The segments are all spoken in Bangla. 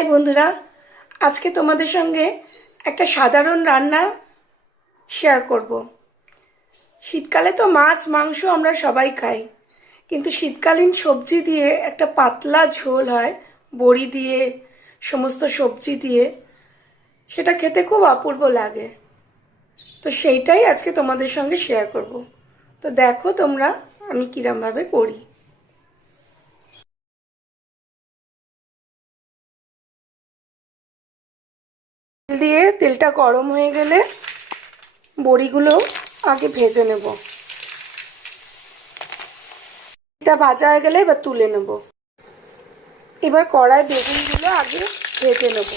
হাই বন্ধুরা, আজকে তোমাদের সঙ্গে একটা সাধারণ রান্না শেয়ার করব। শীতকালে তো মাছ মাংস আমরা সবাই খাই, কিন্তু শীতকালীন সবজি দিয়ে একটা পাতলা ঝোল হয় বড়ি দিয়ে, সমস্ত সবজি দিয়ে, সেটা খেতে খুব অপূর্ব লাগে। তো সেইটাই আজকে তোমাদের সঙ্গে শেয়ার করব। তো দেখো তোমরা আমি কিরমভাবে করি। তেল দিয়ে তেলটা গরম হয়ে গেলে বড়িগুলো আগে ভেজে নেব। এটা ভাজা হয়ে গেলে এবার তুলে নেব। এবার কড়াই বেগুনগুলো আগে ভেজে নেব।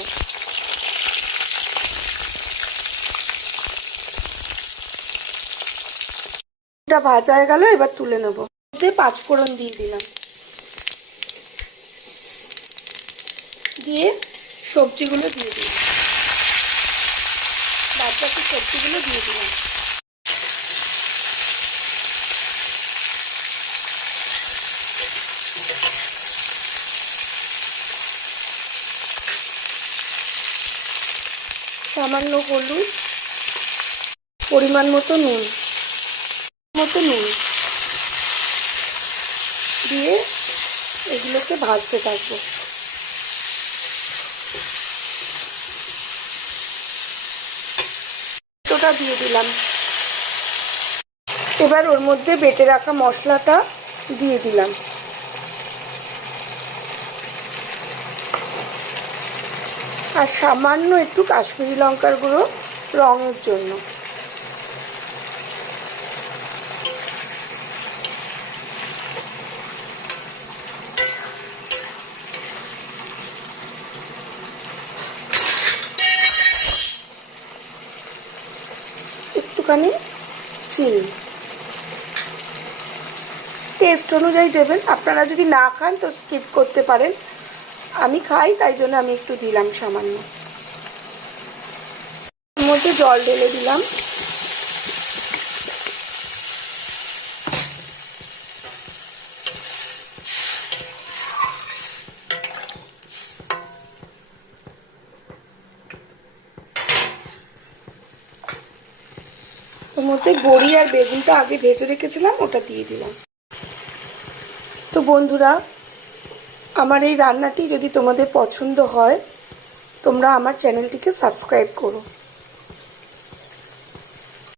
এটা ভাজা হয়ে গেল, এবার তুলে নেব। পাঁচ ফোড়ন দিয়ে দিলাম, দিয়ে সবজিগুলো দিয়ে দিলাম, বাদ বাকি সবজিগুলো দিয়ে দিলাম। সামান্য হলুদ, পরিমাণ মতো নুন দিয়ে এগুলোকে ভাজতে থাকবো। ওটা দিয়ে দিলাম। এবার ওর মধ্যে বেটে রাখা মশলাটা দিয়ে দিলাম। আর সামান্য একটু কাশ্মীরি লঙ্কার গুঁড়ো রঙের জন্য। একটুখানি চিনি, টেস্ট অনুযায়ী দেবেন। আপনারা যদি না খান তো স্কিপ করতে পারেন। আমি খাই, তাই জন্য আমি একটু দিলাম সামান্য। এর মধ্যে জল ঢেলে দিলাম। এর মধ্যে বড়ি আর বেগুনটা আগে ভেজে রেখেছিলাম, ওটা দিয়ে দিলাম। তো বন্ধুরা, আমার এই রান্নাটি যদি তোমাদের পছন্দ হয়, তোমরা আমার চ্যানেলটিকে সাবস্ক্রাইব করো।